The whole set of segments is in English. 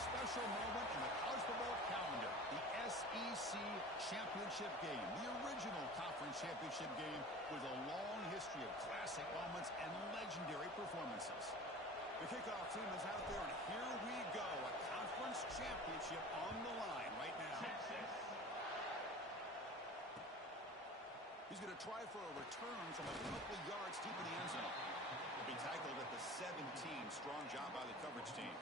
special moment in the college football calendar, the SEC Championship game, the original conference championship game with a long history of classic moments and legendary performances. The kickoff team is out there, and here we go, a conference championship on the line right now. He's going to try for a return from a couple yards deep in the end zone. He'll be tackled at the 17. Strong job by the coverage team.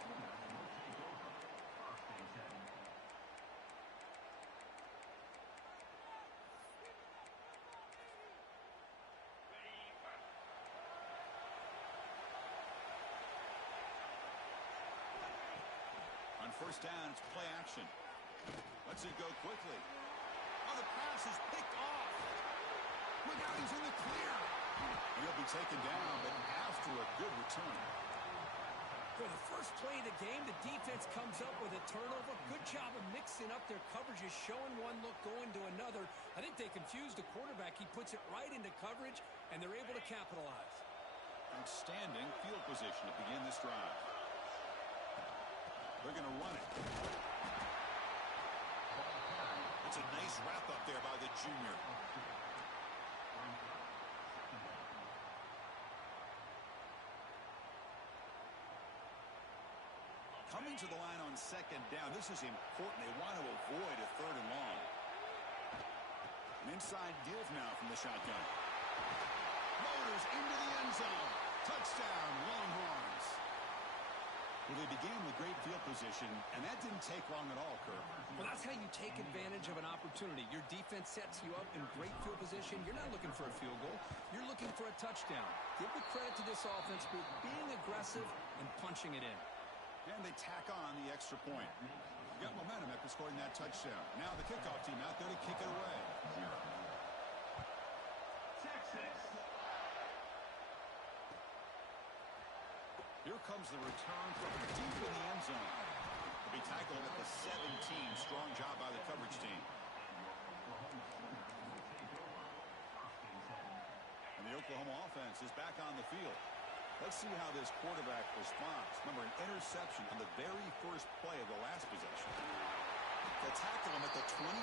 On first down, it's play action. Lets it go quickly. Oh, the pass is picked off. Look out, he's in the clear. He'll be taken down, but after a good return. For the first play of the game, the defense comes up with a turnover. Good job of mixing up their coverages, showing one look, going to another. I think they confused the quarterback. He puts it right into coverage, and they're able to capitalize. Outstanding field position to begin this drive. They're going to run it. It's a nice wrap-up there by the junior. Coming to the line on second down. This is important. They want to avoid a third and long. An inside deal now from the shotgun. Motors into the end zone. Touchdown, Longhorns. Well, they began with great field position, and that didn't take long at all, Kirk. Well, that's how you take advantage of an opportunity. Your defense sets you up in great field position. You're not looking for a field goal. You're looking for a touchdown. Give the credit to this offense for being aggressive and punching it in. And they tack on the extra point. Got momentum after scoring that touchdown. Now the kickoff team out there to kick it away. Here comes the return from deep in the end zone. He'll be tackled at the 17. Strong job by the coverage team. And the Oklahoma offense is back on the field. Let's see how this quarterback responds. Remember, an interception on the very first play of the last possession. They'll tackle him at the 27.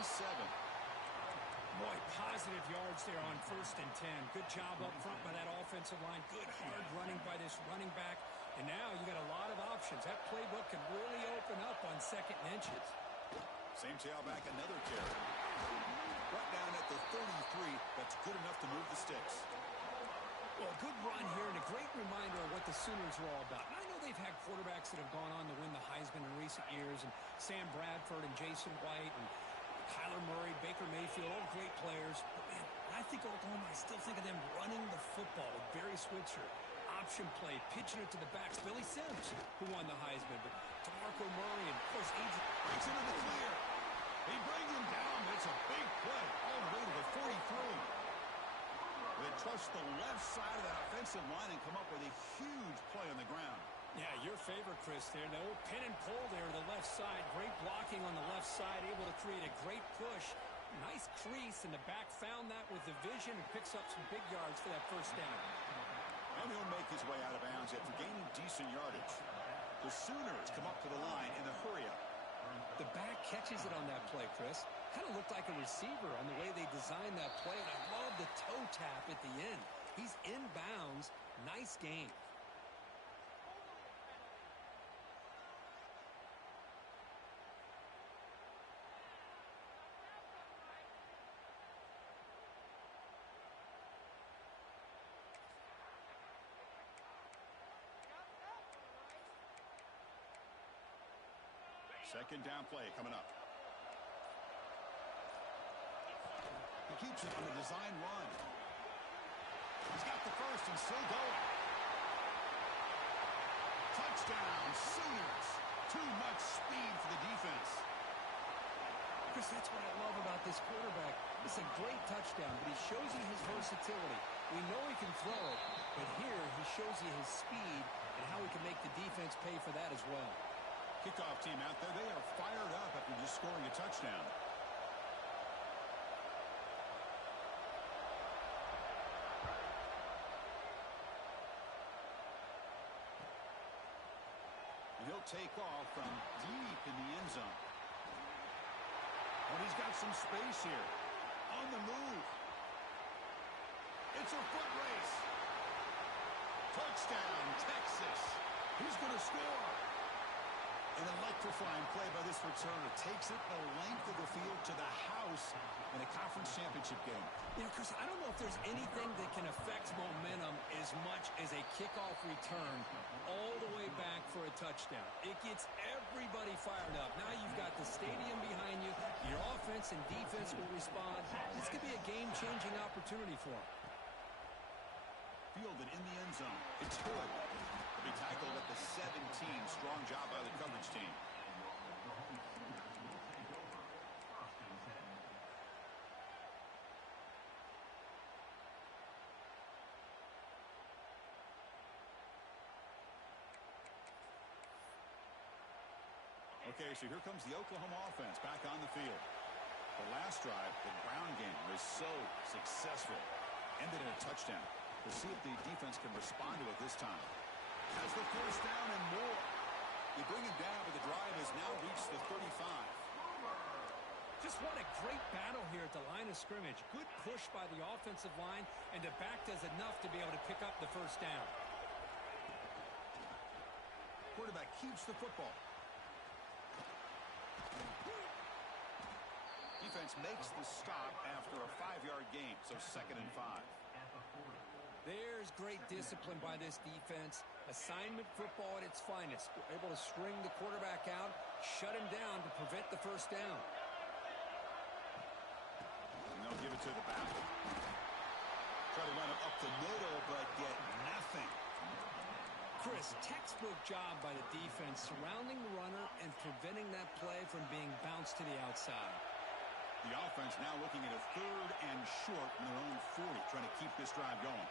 Boy, positive yards there on 1st and 10. Good job up front by that offensive line. Good hard running by this running back. And now you got a lot of options. That playbook can really open up on 2nd and inches. Same tailback, another carry. Brought down at the 33. That's good enough to move the sticks. Well, a good run here and a great reminder of what the Sooners are all about. And I know they've had quarterbacks that have gone on to win the Heisman in recent years, and Sam Bradford and Jason White and Kyler Murray, Baker Mayfield, all great players. But, man, when I think of Oklahoma, I still think of them running the football with Barry Switzer. Option play, pitching it to the backs. Billy Sims, who won the Heisman, but DeMarco Murray and, of course, Adrian. Breaks into the clear. They bring him down. It's a big play all the way to the 43. They trust the left side of that offensive line and come up with a huge play on the ground. Yeah, your favorite, Chris, there. The old pin and pull there to the left side. Great blocking on the left side, able to create a great push. Nice crease, and the back found that with the vision and picks up some big yards for that first down. And he'll make his way out of bounds after gaining decent yardage. The Sooners come up to the line in a hurry-up. The back catches it on that play, Chris. Kind of looked like a receiver on the way they designed that play, and I love the toe tap at the end. He's inbounds. Nice game. Second down play coming up. He keeps it on the design run. He's got the first and still going. Touchdown, Sooners. Too much speed for the defense. Chris, that's what I love about this quarterback. It's a great touchdown, but he shows you his versatility. We know he can throw it, but here he shows you his speed and how he can make the defense pay for that as well. Kickoff team out there, they are fired up after just scoring a touchdown. And he'll take off from deep in the end zone. And he's got some space here. On the move. It's a foot race. Touchdown, Texas. He's going to score. An electrifying play by this returner. Takes it the length of the field to the house in a conference championship game. You know, Chris, I don't know if there's anything that can affect momentum as much as a kickoff return all the way back for a touchdown. It gets everybody fired up. Now you've got the stadium behind you. Your offense and defense will respond. This could be a game-changing opportunity for them. Fielded in the end zone. It's Hood. He'll be tackled at the 17. Strong job by the coverage team. Okay, so here comes the Oklahoma offense back on the field. The last drive, the ground game, was so successful. Ended in a touchdown. We'll see if the defense can respond to it this time. Has the first down and more. You bring him down, but the drive has now reached the 35. Just what a great battle here at the line of scrimmage. Good push by the offensive line, and the back does enough to be able to pick up the first down. Quarterback keeps the football. Defense makes the stop after a 5-yard gain, so 2nd and 5. There's great discipline by this defense. Assignment football at its finest. We're able to string the quarterback out, shut him down to prevent the first down. And they'll give it to the back. Try to run it up the middle, but get nothing. Chris, textbook job by the defense surrounding the runner and preventing that play from being bounced to the outside. The offense now looking at a 3rd and short in their own 40, trying to keep this drive going.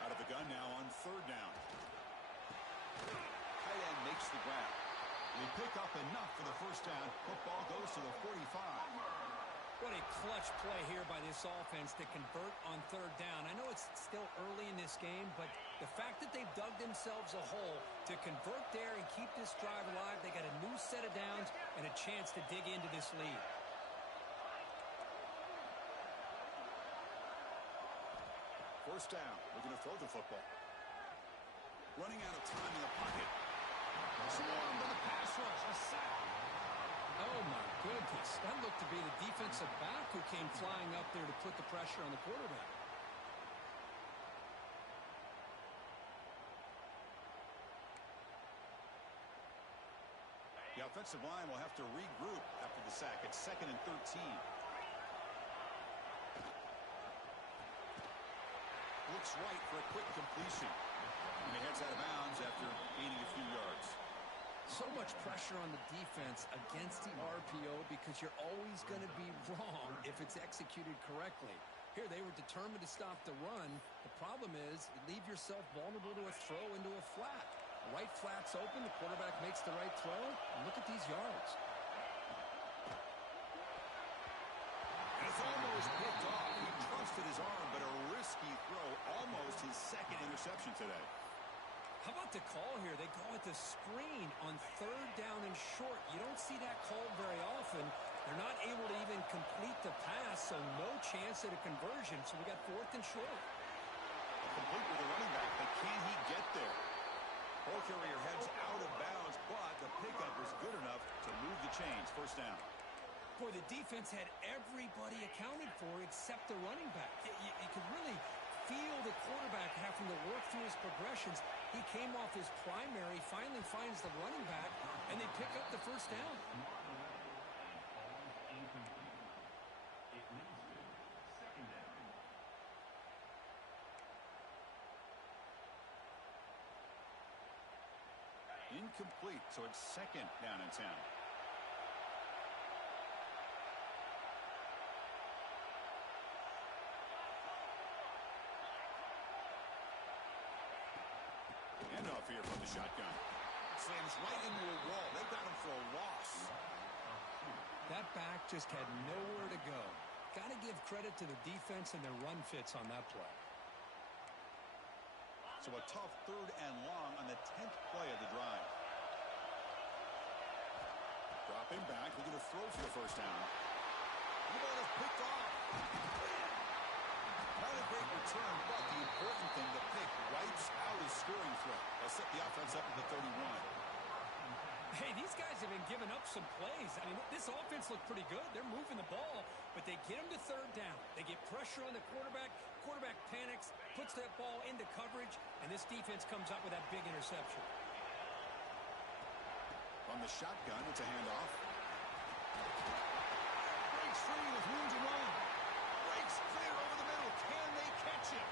Out of the gun now on 3rd down. Tight end makes the grab. They pick up enough for the first down. Football goes to the 45. What a clutch play here by this offense to convert on 3rd down. I know it's still early in this game, but the fact that they've dug themselves a hole to convert there and keep this drive alive, they got a new set of downs and a chance to dig into this lead. First down. We're going to throw the football. Running out of time in the pocket. Swarmed by the pass rush. A sack. Oh, my goodness. That looked to be the defensive back who came flying up there to put the pressure on the quarterback. The offensive line will have to regroup after the sack. It's 2nd and 13. Looks right for a quick completion. And he heads out of bounds after gaining a few yards. So much pressure on the defense against the RPO because you're always going to be wrong if it's executed correctly. Here, they were determined to stop the run. The problem is you leave yourself vulnerable to a throw into a flat. The right flat's open. The quarterback makes the right throw. And look at these yards. And it's almost picked off. He trusted his arm, but a risky throw. Almost his 2nd interception today. How about the call here? They go with the screen on 3rd down and short. You don't see that called very often. They're not able to even complete the pass, so no chance at a conversion. So we got 4th and short. Complete with the running back, but can he get there? Ball carrier heads out of bounds, but the pickup was good enough to move the chains. First down. Boy, the defense had everybody accounted for except the running back. You could really feel the quarterback having to work through his progressions. He came off his primary, finally finds the running back, and they pick up the first down. Incomplete, so it's 2nd down and 10. Handoff here from the shotgun. Slams right into a wall. They got him for a loss. That back just had nowhere to go. Got to give credit to the defense and their run fits on that play. So a tough 3rd and long on the 10th play of the drive. Him back, looking to throw for the first down. The ball is picked off. Not a great return, but the important thing, the pick wipes out his scoring threat. They'll set the offense up at the 31. Hey, these guys have been giving up some plays. I mean, this offense looked pretty good. They're moving the ball, but they get him to third down. They get pressure on the quarterback. Quarterback panics, puts that ball into coverage, and this defense comes up with that big interception. On the shotgun, it's a handoff. Breaks free with room to run. Breaks clear over the middle. Can they catch him?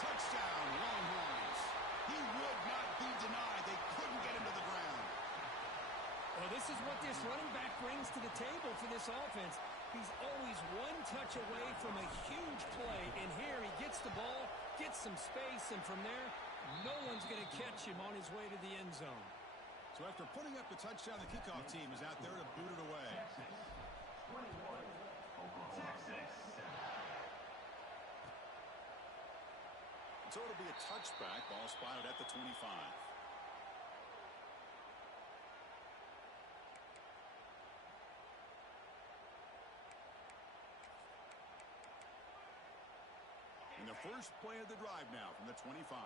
Touchdown, Longhorns. He would not be denied. They couldn't get him to the ground. Well, this is what this running back brings to the table for this offense. He's always one touch away from a huge play, and here he gets the ball, gets some space, and from there, no one's going to catch him on his way to the end zone. So after putting up the touchdown, the kickoff team is out there to boot it away. So it'll be a touchback. Ball spotted at the 25. And the first play of the drive now from the 25.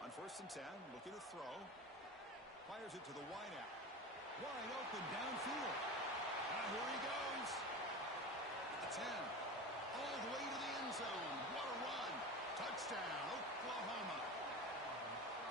On 1st and 10, looking to throw. Fires it to the wideout. Wide open downfield. Here he goes. The 10. All the way to the end zone. What a run. Touchdown, Oklahoma.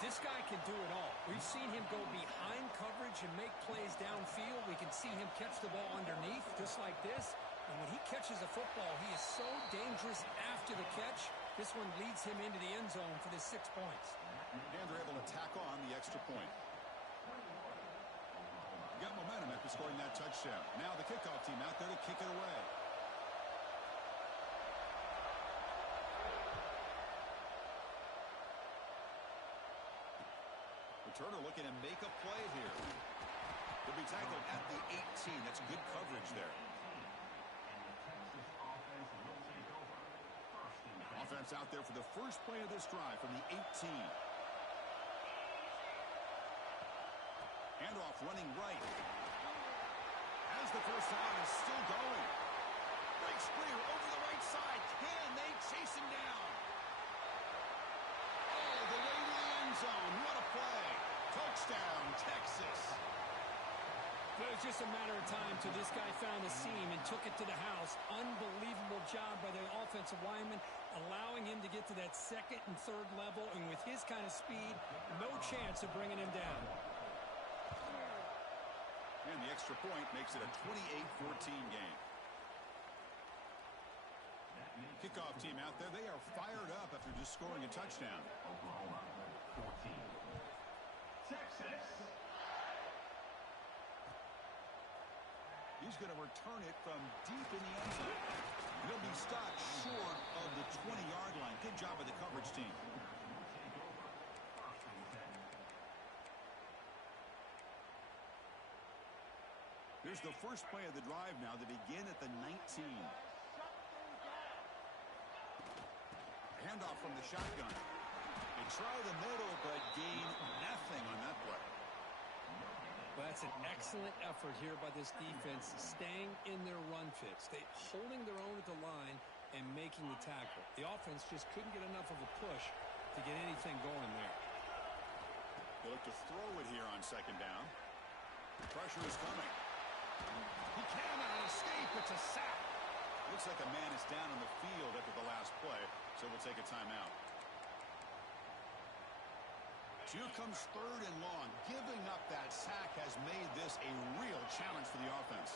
This guy can do it all. We've seen him go behind coverage and make plays downfield. We can see him catch the ball underneath, just like this. And when he catches a football, he is so dangerous after the catch. This one leads him into the end zone for the 6 points. And they're able to tack on the extra point. Got momentum after scoring that touchdown. Now the kickoff team out there to kick it away. Returner looking to make a play here. He'll be tackled at the 18. That's good coverage there. Offense out there for the first play of this drive from the 18. Handoff running right. As the first down is still going. Breaks clear over the right side. Can they chase him down? All the way to the end zone. What a play. Touchdown, Texas. It was just a matter of time till this guy found the seam and took it to the house. Unbelievable job by the offensive lineman, allowing him to get to that second and third level, and with his kind of speed, no chance of bringing him down. And the extra point makes it a 28-14 game. Kickoff team out there, they are fired up after just scoring a touchdown. Oklahoma 14. Texas. He's going to return it from deep in the end zone. He'll be stopped short of the 20-yard line. Good job by the coverage team. Here's the first play of the drive now. They begin at the 19. Handoff from the shotgun. They try the middle, but gain nothing on that play. Well, that's an excellent effort here by this defense, staying in their run fits. They holding their own at the line and making the tackle. The offense just couldn't get enough of a push to get anything going there. They look to throw it here on second down. Pressure is coming. He cannot escape. It's a sack. Looks like a man is down on the field after the last play, so we'll take a timeout. Here comes third and long. Giving up that sack has made this a real challenge for the offense.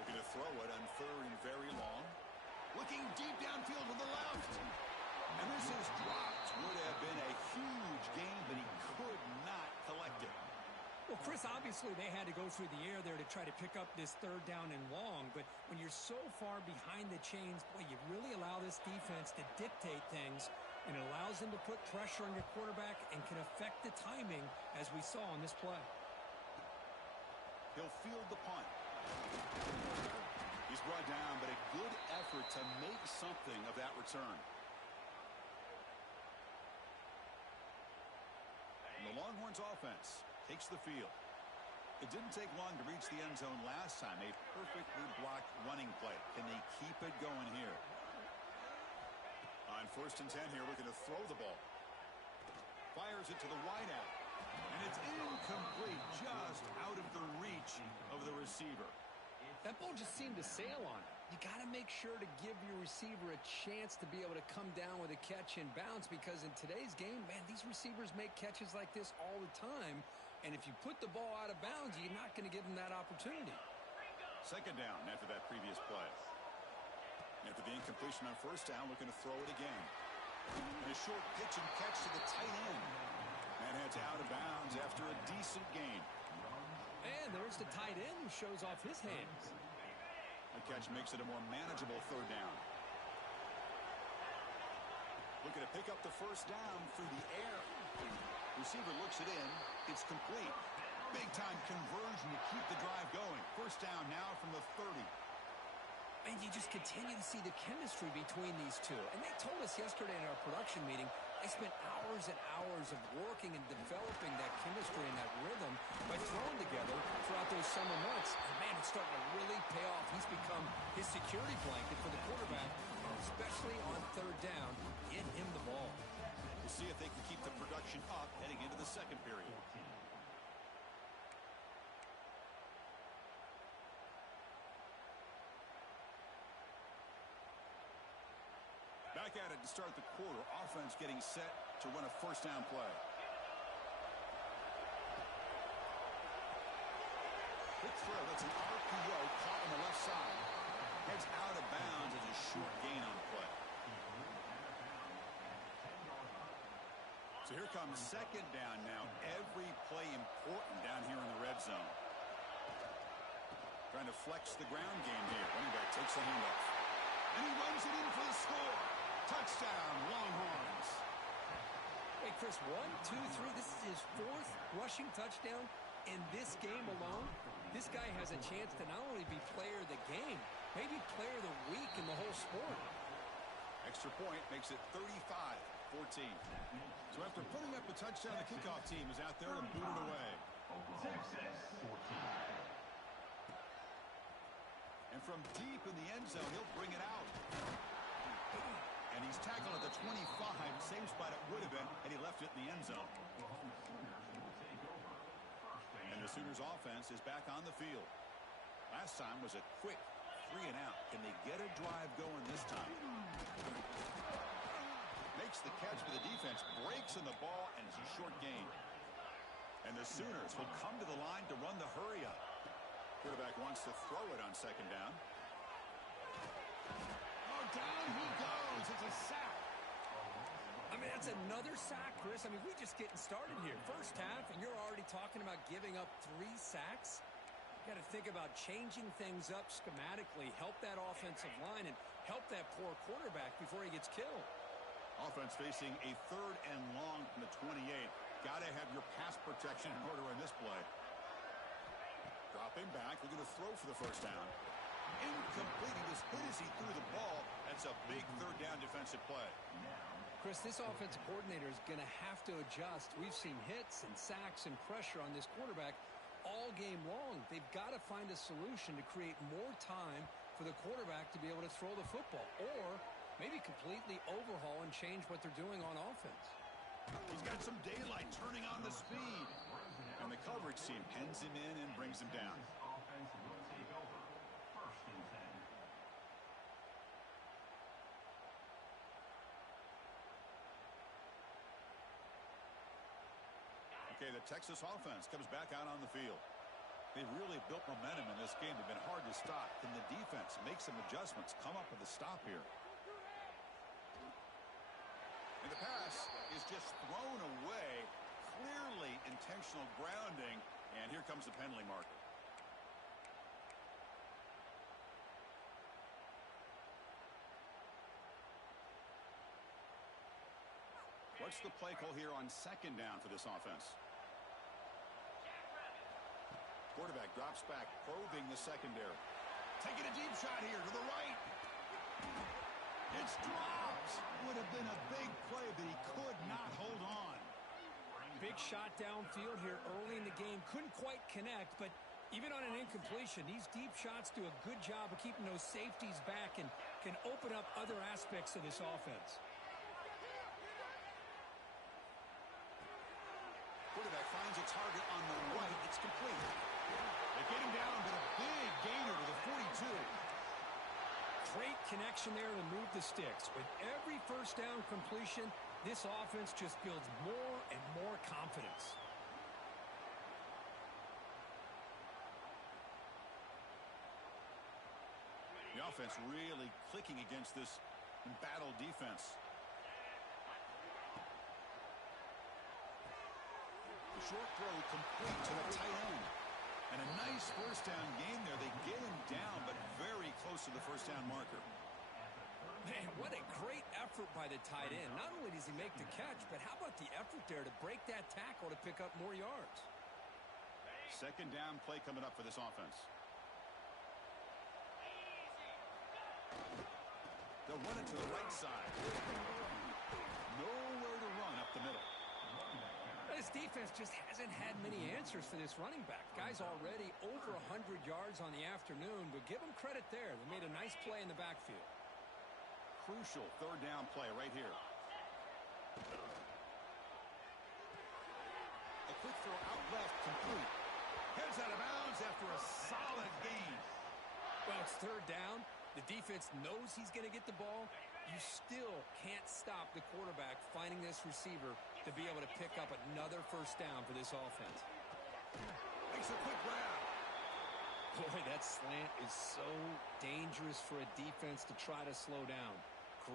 Looking to throw it on third and very long. Looking deep downfield to the left. And this is dropped. Would have been a huge gain, but he could not collect it. Well, Chris, obviously they had to go through the air there to try to pick up this third down and long, but when you're so far behind the chains, boy, you really allow this defense to dictate things, and it allows them to put pressure on your quarterback and can affect the timing, as we saw on this play. He'll field the punt. He's brought down, but a good effort to make something of that return. And the Longhorns offense takes the field. It didn't take long to reach the end zone last time. A perfectly blocked running play. Can they keep it going here? On 1st and 10 here, looking to throw the ball. Fires it to the wideout. And it's incomplete, just out of the reach of the receiver. That ball just seemed to sail on it. You got to make sure to give your receiver a chance to be able to come down with a catch and bounce, because in today's game, man, these receivers make catches like this all the time. And if you put the ball out of bounds, you're not going to give them that opportunity. 2nd down after that previous play. After the incompletion on 1st down, looking to throw it again. And a short pitch and catch to the tight end. That heads out of bounds after a decent gain. And there's the tight end who shows off his hands. The catch makes it a more manageable 3rd down. Looking to pick up the 1st down through the air. Receiver looks it in. It's complete. Big-time conversion to keep the drive going. 1st down now from the 30. And you just continue to see the chemistry between these two. And they told us yesterday in our production meeting, they spent hours and hours of working and developing that chemistry and that rhythm by throwing together throughout those summer months. And, man, it's starting to really pay off. He's become his security blanket for the quarterback, especially on 3rd down. Get him the ball. We'll see if they can keep the production up heading into the 2nd period. Back at it to start the quarter. Offense getting set to run a 1st down play. Quick throw. That's an RPO caught on the left side. Heads out of bounds as a short gain on the play. So here comes 2nd down now. Every play important down here in the red zone. Trying to flex the ground game here. Running back takes the handoff. And he runs it in for the score. Touchdown, Longhorns. Hey, Chris, 1, 2, 3. This is his 4th rushing touchdown in this game alone. This guy has a chance to not only be player of the game, maybe player of the week in the whole sport. Extra point makes it 35-14. So after putting up a touchdown, the kickoff team is out there and booted away. Texas 14. And from deep in the end zone, he'll bring it out. And he's tackled at the 25, same spot it would have been had he left it in the end zone. And the Sooners offense is back on the field. Last time was a quick 3-and-out. Can they get a drive going this time? Makes the catch for the defense, breaks in the ball, and it's a short gain. And the Sooners will come to the line to run the hurry up. Quarterback wants to throw it on 2nd down. Oh, down he goes. It's a sack. I mean, that's another sack, Chris. I mean, we're just getting started here. 1st half, and you're already talking about giving up 3 sacks. You got to think about changing things up schematically, help that offensive line, and help that poor quarterback before he gets killed. Offense facing a 3rd and long from the 28. Got to have your pass protection in order in this play. Dropping back, looking to throw for the 1st down. Incomplete. He was hit as he threw the ball. That's a big 3rd down defensive play. Chris, this offensive coordinator is going to have to adjust. We've seen hits and sacks and pressure on this quarterback all game long. They've got to find a solution to create more time for the quarterback to be able to throw the football, or maybe completely overhaul and change what they're doing on offense. He's got some daylight turning on the speed. And the coverage team pins him in and brings him down. Offense will take over. 1st and 10. Okay, the Texas offense comes back out on the field. They've really built momentum in this game. They've been hard to stop. Can the defense make some adjustments, come up with a stop here? And the pass is just thrown away. Clearly intentional grounding. And here comes the penalty marker. What's the play call here on 2nd down for this offense? Quarterback drops back, probing the secondary. Taking a deep shot here to the right. It's dropped. Would have been a big play, but he could not hold on. Big shot downfield here early in the game. Couldn't quite connect, but even on an incompletion, these deep shots do a good job of keeping those safeties back and can open up other aspects of this offense. Quarterback finds a target on the right. It's complete. They get him down, but a big gainer to the 42. Great connection there to move the sticks. With every first down completion, this offense just builds more and more confidence. The offense really clicking against this embattled defense. The short throw complete to the tight end. And a nice first down game there. They get him down, but very close to the first down marker. Man, what a great effort by the tight end. Not only does he make the catch, but how about the effort there to break that tackle to pick up more yards? Second down play coming up for this offense. They'll run it to the right side. Nowhere to run up the middle. This defense just hasn't had many answers for this running back. Guy's already over 100 yards on the afternoon, but give him credit there. They made a nice play in the backfield. Crucial third down play right here. A quick throw out left, complete. Heads out of bounds after a solid gain. Well, it's third down. The defense knows he's going to get the ball. You still can't stop the quarterback finding this receiver to be able to pick up another first down for this offense. Makes a quick grab. Boy, that slant is so dangerous for a defense to try to slow down.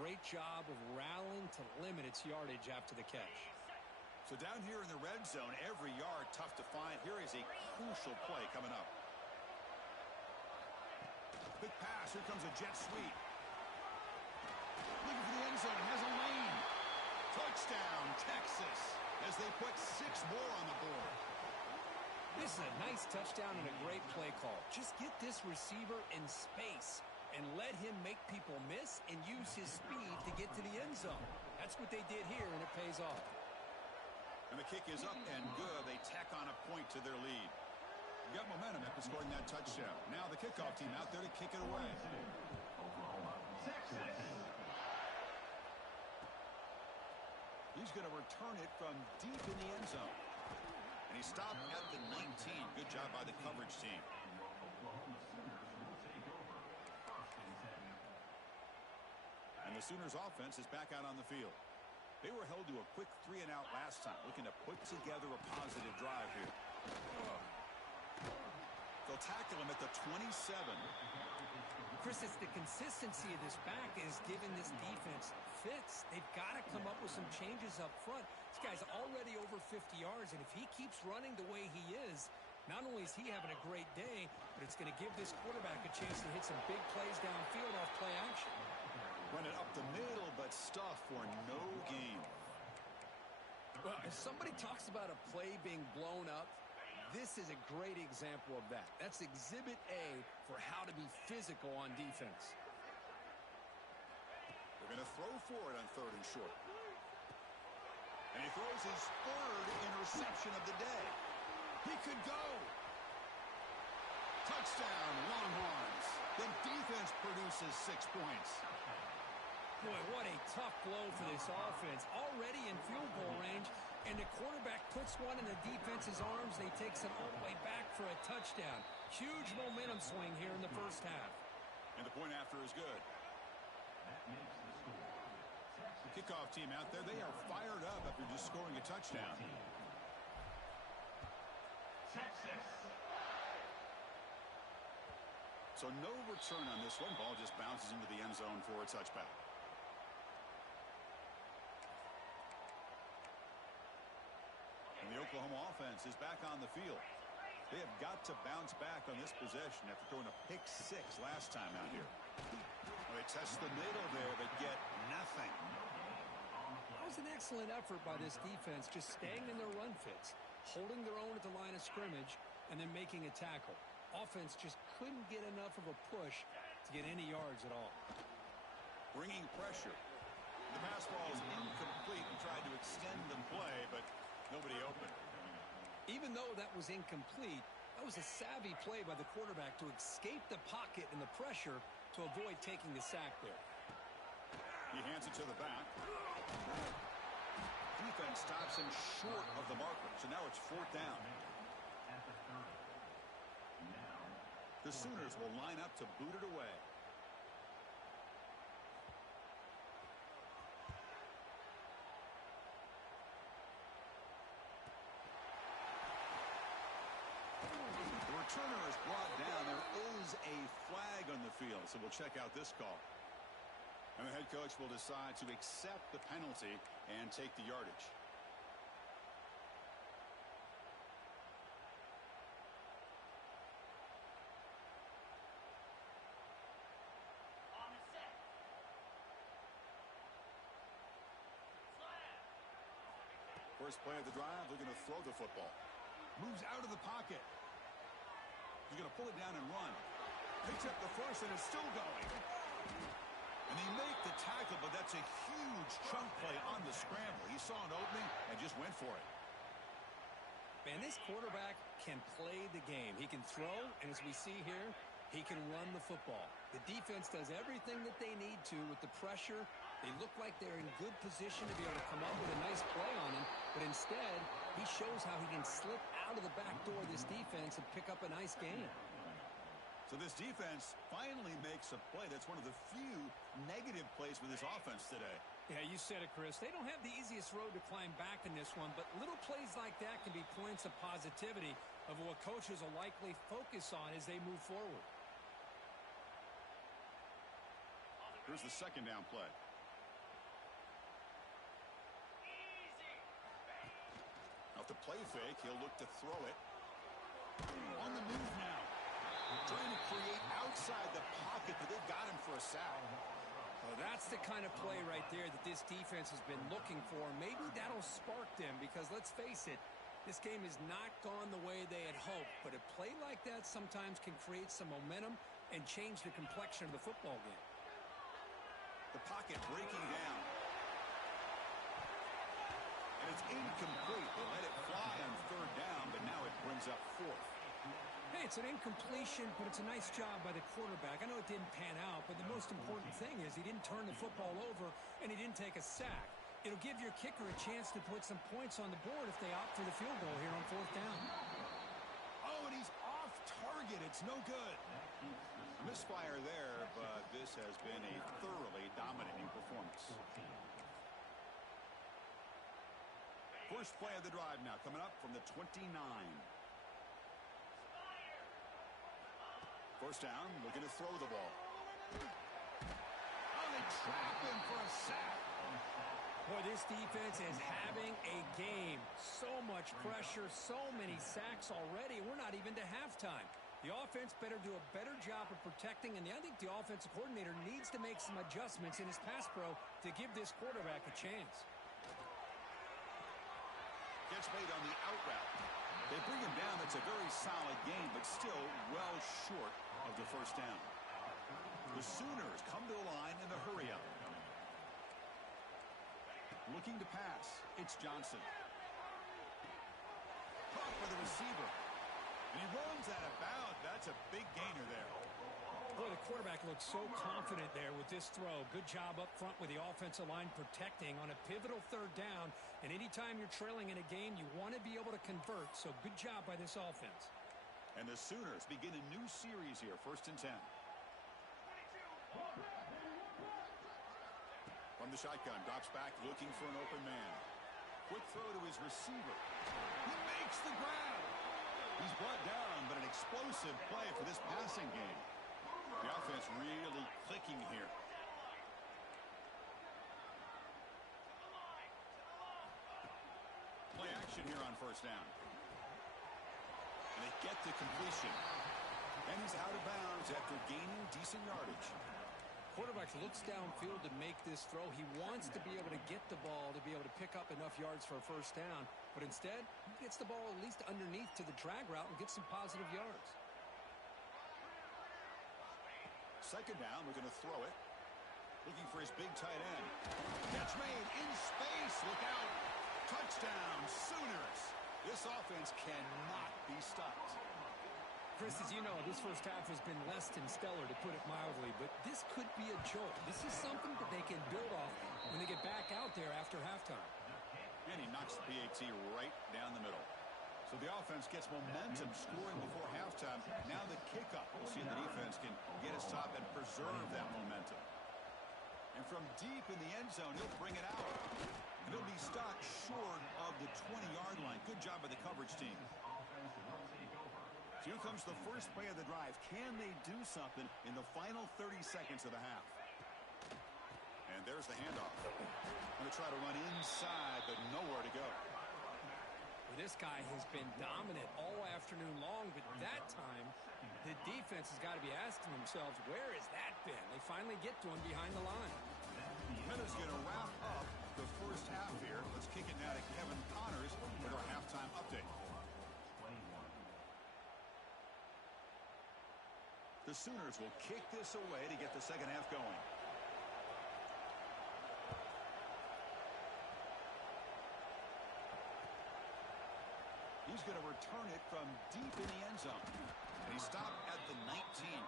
Great job of rallying to limit its yardage after the catch. So down here in the red zone, every yard tough to find. Here is a crucial play coming up. Big pass. Here comes a jet sweep. Looking for the end zone. Has a lane. Touchdown, Texas, as they put 6 more on the board. This is a nice touchdown and a great play call. Just get this receiver in space and let him make people miss and use his speed to get to the end zone. That's what they did here, and it pays off. And the kick is up and good. They tack on a point to their lead. Got momentum after scoring that touchdown. Now the kickoff team out there to kick it away. He's going to return it from deep in the end zone. And he stopped at the 19. Good job by the coverage team. And the Sooners offense is back out on the field. They were held to a quick 3-and-out last time, looking to put together a positive drive here. They'll tackle him at the 27. Chris, it's the consistency of this back is giving this defense fits. They've got to come up with some changes up front. This guy's already over 50 yards, and if he keeps running the way he is, not only is he having a great day, but it's going to give this quarterback a chance to hit some big plays downfield off play action. Run it up the middle, but stuff for no gain. Well, if somebody talks about a play being blown up, this is a great example of that. That's exhibit A for how to be physical on defense. They're going to throw for it on 3rd and short. And he throws his 3rd interception of the day. He could go. Touchdown, Longhorns. The defense produces 6 points. Boy, what a tough blow for this offense. Already in field goal range, and the quarterback puts one in the defense's arms. They takes it all the way back for a touchdown. Huge momentum swing here in the first half. And the point after is good. Kickoff team out there, they are fired up after just scoring a touchdown. So no return on this one. Ball just bounces into the end zone for a touchback. And the Oklahoma offense is back on the field. They have got to bounce back on this possession after throwing a pick 6 last time out here. Well, they test the middle there, but get nothing. That was an excellent effort by this defense, just staying in their run fits, holding their own at the line of scrimmage, and then making a tackle. Offense just couldn't get enough of a push to get any yards at all. Bringing pressure. The pass ball is incomplete and tried to extend the play, but nobody open. Even though that was incomplete, that was a savvy play by the quarterback to escape the pocket and the pressure to avoid taking the sack there. He hands it to the back. Defense stops him short of the marker, so now it's 4th down. At the 30. Now, The Sooners will line up to boot it away. The returner is brought down. There is a flag on the field, so we'll check out this call. And the head coach will decide to accept the penalty and take the yardage. On the set. Flag. First play of the drive, looking to throw the football. Moves out of the pocket. He's going to pull it down and run. Picks up the first and is still going. And they make the tackle, but that's a huge chunk play on the scramble. He saw an opening and just went for it. Man, this quarterback can play the game. He can throw, and as we see here, he can run the football. The defense does everything that they need to with the pressure. They look like they're in good position to be able to come up with a nice play on him, but instead, he shows how he can slip out of the back door of this defense and pick up a nice gain. So this defense finally makes a play. That's one of the few negative plays with this offense today. Yeah, you said it, Chris. They don't have the easiest road to climb back in this one, but little plays like that can be points of positivity of what coaches will likely focus on as they move forward. Here's the 2nd down play. Off the play fake, he'll look to throw it. On the move now. Trying to create outside the pocket, but they've got him for a sack. Well, that's the kind of play right there that this defense has been looking for. Maybe that'll spark them because, let's face it, this game has not gone the way they had hoped. But a play like that sometimes can create some momentum and change the complexion of the football game. The pocket breaking down. And it's incomplete. They let it fly on 3rd down, but now it brings up 4th. Hey, it's an incompletion, but it's a nice job by the quarterback. I know it didn't pan out, but the most important thing is he didn't turn the football over, and he didn't take a sack. It'll give your kicker a chance to put some points on the board if they opt for the field goal here on 4th down. Oh, and he's off target. It's no good. Misfire there, but this has been a thoroughly dominating performance. First play of the drive now, coming up from the 29. First down, looking to throw the ball. Oh, they trap him for a sack. Boy, this defense is having a game. So much pressure, so many sacks already. We're not even to halftime. The offense better do a better job of protecting, and I think the offensive coordinator needs to make some adjustments in his pass pro to give this quarterback a chance. Gets made on the out route. They bring him down. It's a very solid game, but still well short of the first down. The Sooners come to the line in the hurry up. Looking to pass. It's Johnson. Caught for the receiver. And he runs out of bounds. That's a big gainer there. Boy, the quarterback looks so confident there with this throw. Good job up front with the offensive line protecting on a pivotal 3rd down. And anytime you're trailing in a game, you want to be able to convert. So good job by this offense. And the Sooners begin a new series here, 1st and 10. From the shotgun, drops back, looking for an open man. Quick throw to his receiver. He makes the grab. He's brought down, but an explosive play for this passing game. The offense really clicking here. Play action here on 1st down. And they get the completion. And he's out of bounds after gaining decent yardage. Quarterback looks downfield to make this throw. He wants to be able to get the ball to be able to pick up enough yards for a 1st down. But instead, he gets the ball at least underneath to the drag route and gets some positive yards. Second down, looking to throw it. Looking for his big tight end. Catch made in space. Look out. Touchdown, Sooners. This offense cannot be stopped. Chris, as you know, this first half has been less than stellar, to put it mildly, but this could be a jolt. This is something that they can build off when they get back out there after halftime. And he knocks the PAT right down the middle. So the offense gets momentum scoring before halftime. Now the kickoff. We'll see if the defense can get a stop and preserve that momentum. And from deep in the end zone, he'll bring it out. And he'll be stopped short of the 20-yard line. Good job by the coverage team. Here comes the first play of the drive. Can they do something in the final 30 seconds of the half? And there's the handoff. Going to try to run inside, but nowhere to go. Well, this guy has been dominant all afternoon long, but that time, the defense has got to be asking themselves, where has that been? They finally get to him behind the line. Minutes going to wrap up the first half here. Let's kick it now to Kevin Connors with our halftime update. The Sooners will kick this away to get the second half going. He's going to return it from deep in the end zone. And he stopped at the 19.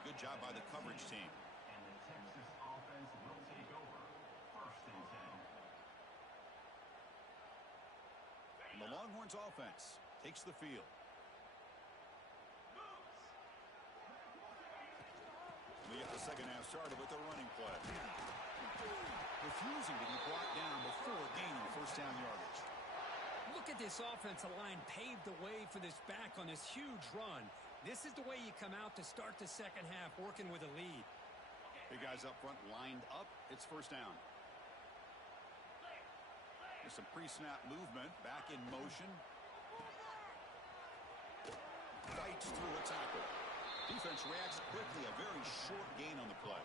Good job by the coverage team. And the Texas offense will take over. First and 10. And the Longhorns offense takes the field. We get the second half started with the running play. Refusing to be brought down before gaining first down yardage. Look at this offensive line paved the way for this back on this huge run. This is the way you come out to start the second half, working with a lead. Big guys up front lined up. It's first down. There's some pre-snap movement. Back in motion. Fights through a tackle. Defense reacts quickly. A very short gain on the play.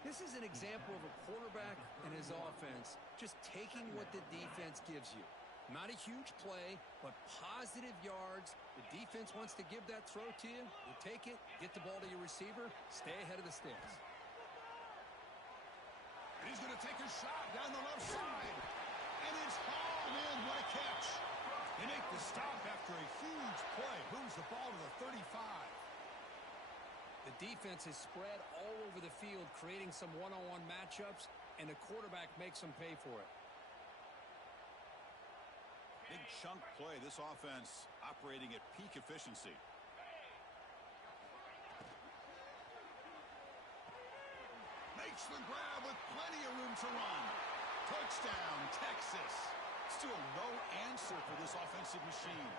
This is an example of a quarterback and his offense just taking what the defense gives you. Not a huge play, but positive yards. The defense wants to give that throw to you. You take it, get the ball to your receiver, stay ahead of the sticks. And he's going to take a shot down the left side. And it's hauled in. What a catch. They make the stop after a huge play. Moves the ball to the 35. The defense is spread all over the field, creating some one-on-one matchups, and the quarterback makes them pay for it. Big chunk play. This offense operating at peak efficiency. Makes the grab with plenty of room to run. Touchdown, Texas. Still no answer for this offensive machine.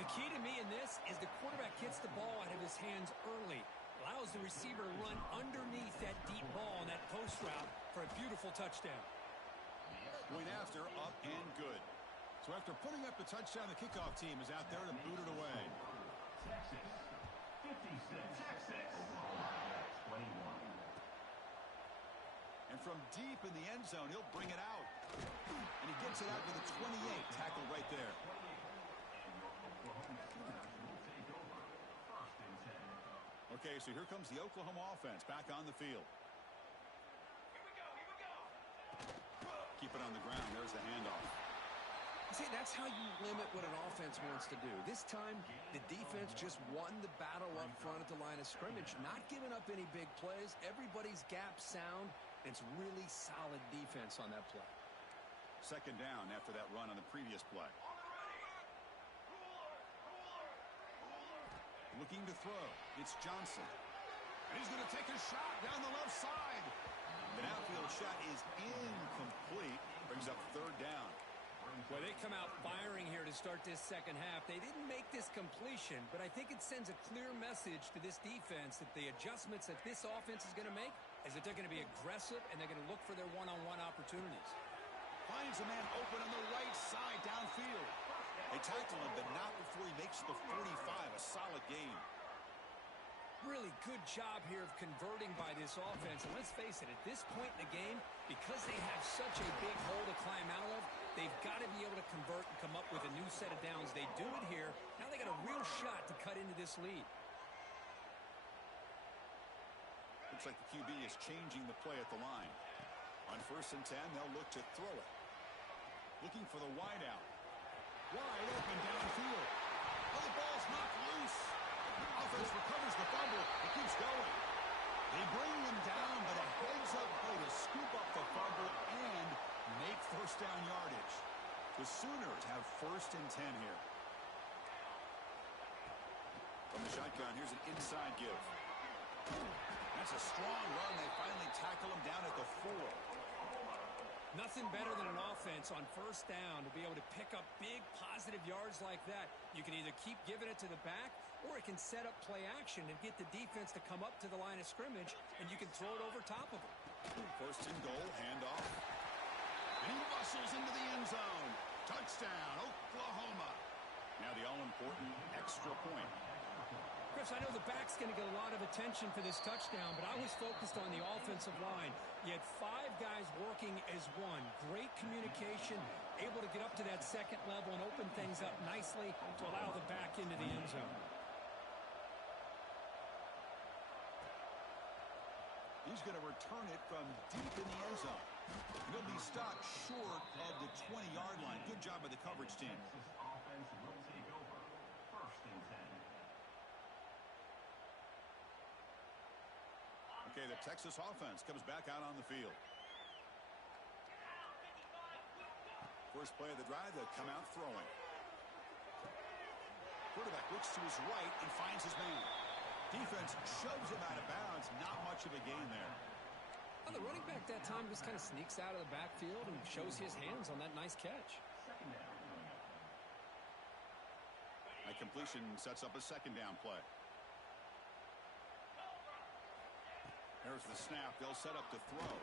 The key to me in this is the quarterback gets the ball out of his hands early, allows the receiver to run underneath that deep ball on that post route for a beautiful touchdown. Point after, up and good. So after putting up the touchdown, the kickoff team is out there to boot it away. Texas, 56. Texas, 21. And from deep in the end zone, he'll bring it out. And he gets it out to the 28. Tackle right there. Okay, so here comes the Oklahoma offense back on the field. Keep it on the ground. There's the handoff. See, that's how you limit what an offense wants to do. This time, the defense just won the battle up front at the line of scrimmage, not giving up any big plays. Everybody's gap sound. It's really solid defense on that play. Second down after that run on the previous play. Looking to throw. It's Johnson. And he's going to take a shot down the left side. The outfield shot is incomplete. Brings up third down. Well, they come out firing here to start this second half. They didn't make this completion, but I think it sends a clear message to this defense that the adjustments that this offense is going to make is that they're going to be aggressive and they're going to look for their one-on-one opportunities. Finds a man open on the right side downfield. They tackle him, but not before he makes the 45. A solid game. Really good job here of converting by this offense. And let's face it, at this point in the game, because they have such a big hole to climb out of, they've got to be able to convert and come up with a new set of downs. They do it here. Now they got a real shot to cut into this lead. Looks like the QB is changing the play at the line. On 1st and 10, they'll look to throw it. Looking for the wide out. Wide open downfield. Oh, the ball's knocked loose. Offense recovers the fumble. It keeps going. They bring them down, but a heads-up play to scoop up the fumble and make first down yardage. The Sooners have 1st and 10 here. From the shotgun, here's an inside give. That's a strong run. They finally tackle him down at the 4. Nothing better than an offense on 1st down to be able to pick up big positive yards like that. You can either keep giving it to the back, or it can set up play action and get the defense to come up to the line of scrimmage, and you can throw it over top of them. 1st and goal, handoff. And he muscles into the end zone. Touchdown, Oklahoma. Now the all-important extra point. Chris, I know the back's going to get a lot of attention for this touchdown, but I was focused on the offensive line. You had 5 guys working as one. Great communication, able to get up to that 2nd level and open things up nicely to allow the back into the end zone. He's going to return it from deep in the end zone. He'll be stopped short of the 20-yard line. Good job by the coverage team. Texas offense will take over. 1st and 10. Okay, the Texas offense comes back out on the field. First play of the drive, they'll come out throwing. Quarterback looks to his right and finds his man. Defense shoves him out of bounds. Not much of a gain there. Well, the running back that time just kind of sneaks out of the backfield and shows his hands on that nice catch. 2nd down. A completion sets up a 2nd down play. There's the snap. They'll set up to throw.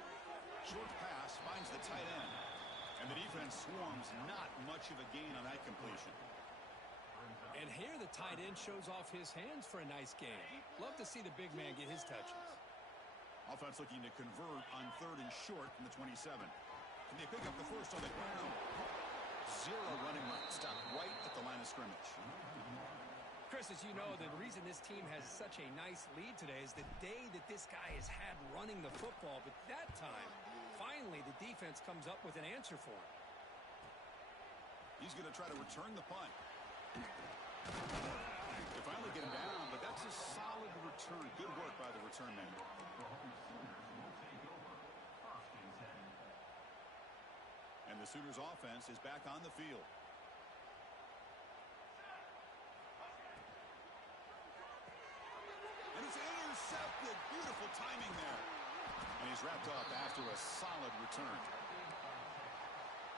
Short pass finds the tight end. And the defense swarms. Not much of a gain on that completion. And here the tight end shows off his hands for a nice game. Love to see the big man get his touches. Offense looking to convert on 3rd and short from the 27. Can they pick up the first on the ground? 0 running route. Stop right at the line of scrimmage. Chris, as you know, the reason this team has such a nice lead today is the day that this guy has had running the football. But that time, finally, the defense comes up with an answer for him. He's going to try to return the punt. They finally get him down, but that's a solid return. Good work by the return man. And the Sooners offense is back on the field. And it's intercepted. Beautiful timing there. And he's wrapped up after a solid return.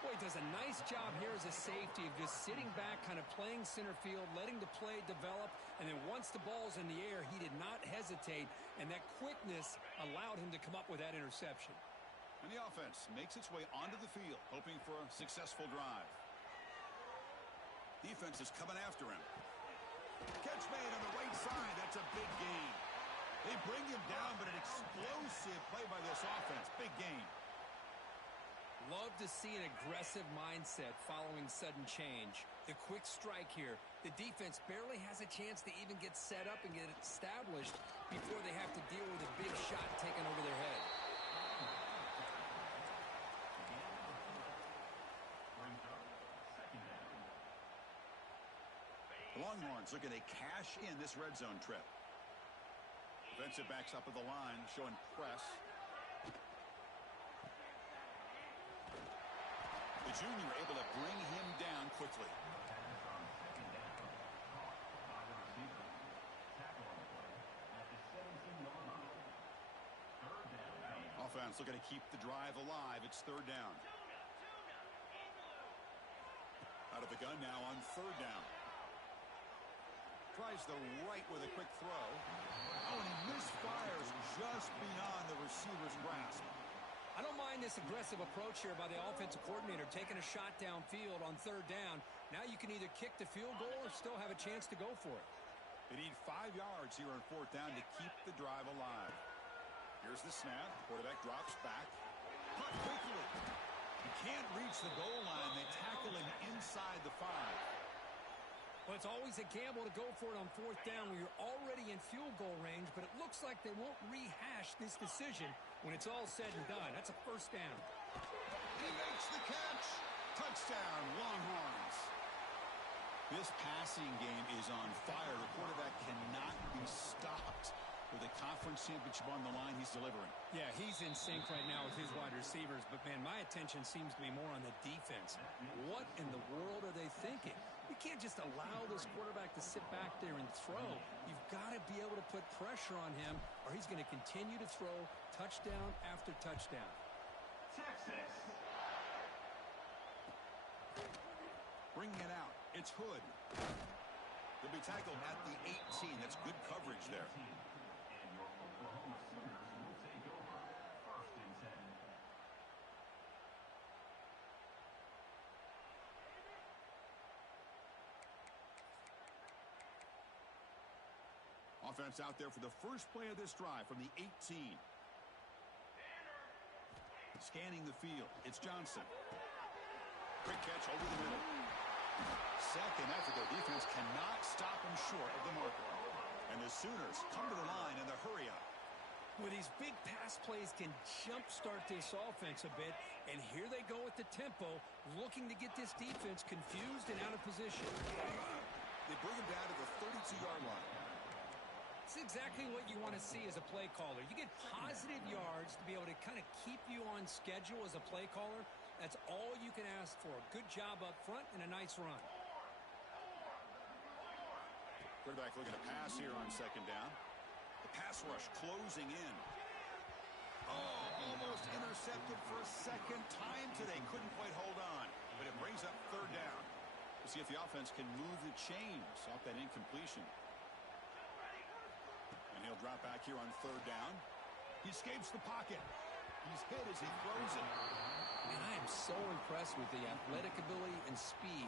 Boy, he does a nice job here as a safety of just sitting back, kind of playing center field, letting the play develop, and then once the ball's in the air, he did not hesitate, and that quickness allowed him to come up with that interception. And the offense makes its way onto the field, hoping for a successful drive. Defense is coming after him. Catch made on the right side. That's a big gain. They bring him down, but an explosive play by this offense. Big gain. Love to see an aggressive mindset following sudden change. The quick strike here. The defense barely has a chance to even get set up and get established before they have to deal with a big shot taken over their head. The Longhorns looking to cash in this red zone trip. Defensive backs up at the line, showing press. The junior able to bring him down quickly. Offense looking to keep the drive alive. It's 3rd down. Out of the gun now on 3rd down. Tries the right with a quick throw. Oh, and he misfires just beyond the receiver's grasp. I don't mind this aggressive approach here by the offensive coordinator, taking a shot downfield on 3rd down. Now you can either kick the field goal or still have a chance to go for it. They need 5 yards here on 4th down to keep the drive alive. Here's the snap. Quarterback drops back. Cut quickly. He can't reach the goal line. They tackle him inside the 5. Well, it's always a gamble to go for it on fourth down when you're already in field goal range, but it looks like they won't rehash this decision when it's all said and done. That's a first down. He makes the catch. Touchdown, Longhorns. This passing game is on fire. The quarterback cannot be stopped. With a conference championship on the line, he's delivering. Yeah, he's in sync right now with his wide receivers, but, man, my attention seems to be more on the defense. What in the world are they thinking? You can't just allow this quarterback to sit back there and throw. You've got to be able to put pressure on him, or he's going to continue to throw touchdown after touchdown. Texas. Bringing it out, it's Hood. He'll be tackled at the 18. That's good coverage there. And your Oklahoma Sooners will take over 1st and 10. Offense out there for the first play of this drive from the 18. Scanning the field, it's Johnson. Quick catch over the middle. Second effort, their defense cannot stop him short of the marker. And the Sooners come to the line in the hurry up. Well, these big pass plays can jumpstart this offense a bit, and here they go with the tempo, looking to get this defense confused and out of position. They bring him down to the 32-yard line. It's exactly what you want to see as a play caller. You get positive yards to be able to kind of keep you on schedule as a play caller. That's all you can ask for. Good job up front and a nice run. Quarterback looking to pass here on second down. The pass rush closing in. Oh, almost intercepted for a second time today. Couldn't quite hold on, but it brings up third down. We'll see if the offense can move the chains off that incompletion. And he'll drop back here on third down. He escapes the pocket. He's hit as he throws it. And I am so impressed with the athletic ability and speed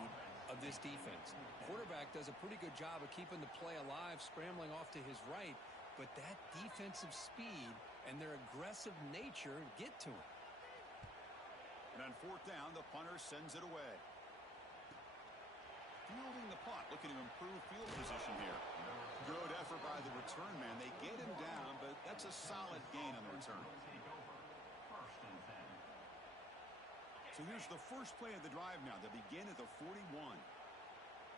of this defense. Quarterback does a pretty good job of keeping the play alive, scrambling off to his right, but that defensive speed and their aggressive nature get to him. And on fourth down, the punter sends it away. Fielding the punt, looking to improve field position here. Good effort by the return man. They get him down, but that's a solid gain on the return. Take over 1st and 10. So here's the first play of the drive now. They begin at the 41.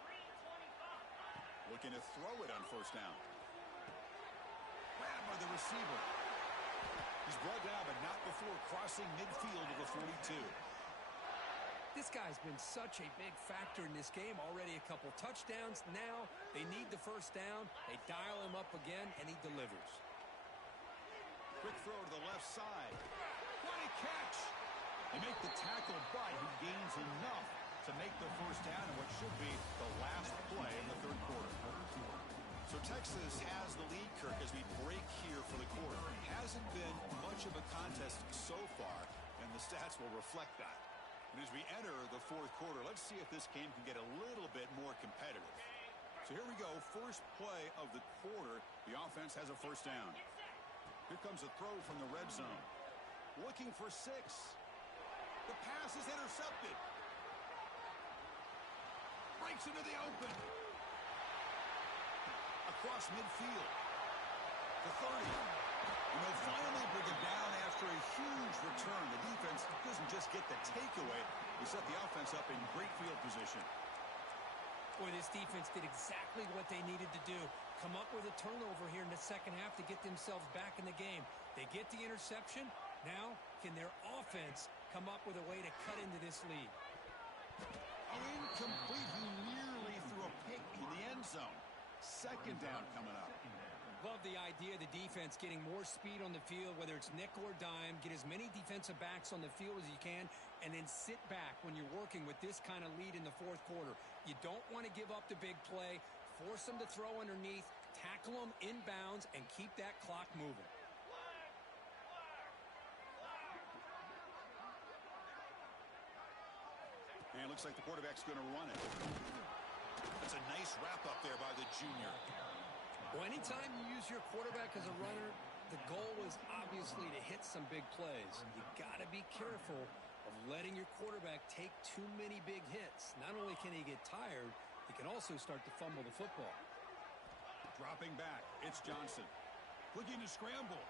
3:25. Looking to throw it on first down. Grabbed by the receiver. He's brought down, but not before crossing midfield of the 42. This guy's been such a big factor in this game. Already a couple touchdowns. Now they need the first down. They dial him up again, and he delivers. Quick throw to the left side. What a catch! They make the tackle, but he gains enough to make the first down in what should be the last play in the third quarter. So Texas has the lead, Kirk, as we break here for the quarter. It hasn't been much of a contest so far, and the stats will reflect that. And as we enter the fourth quarter, let's see if this game can get a little bit more competitive. So here we go, first play of the quarter. The offense has a first down. Here comes a throw from the red zone. Looking for 6. The pass is intercepted. Breaks into the open. Across midfield. The 30. And they'll finally bring it down after a huge return. The defense doesn't just get the takeaway. They set the offense up in great field position. Boy, this defense did exactly what they needed to do. Come up with a turnover here in the second half to get themselves back in the game. They get the interception. Now, can their offense come up with a way to cut into this lead? Incomplete. He nearly threw a pick in the end zone. Second down coming up. Love the idea of the defense getting more speed on the field, whether it's nickel or dime. Get as many defensive backs on the field as you can, and then sit back when you're working with this kind of lead in the fourth quarter. You don't want to give up the big play. Force them to throw underneath, tackle them inbounds, and keep that clock moving. And it looks like the quarterback's going to run it. That's a nice wrap-up there by the junior. Well, anytime you use your quarterback as a runner, the goal is obviously to hit some big plays. You got to be careful of letting your quarterback take too many big hits. Not only can he get tired, He can also start to fumble the football. Dropping back, it's Johnson. Looking to scramble.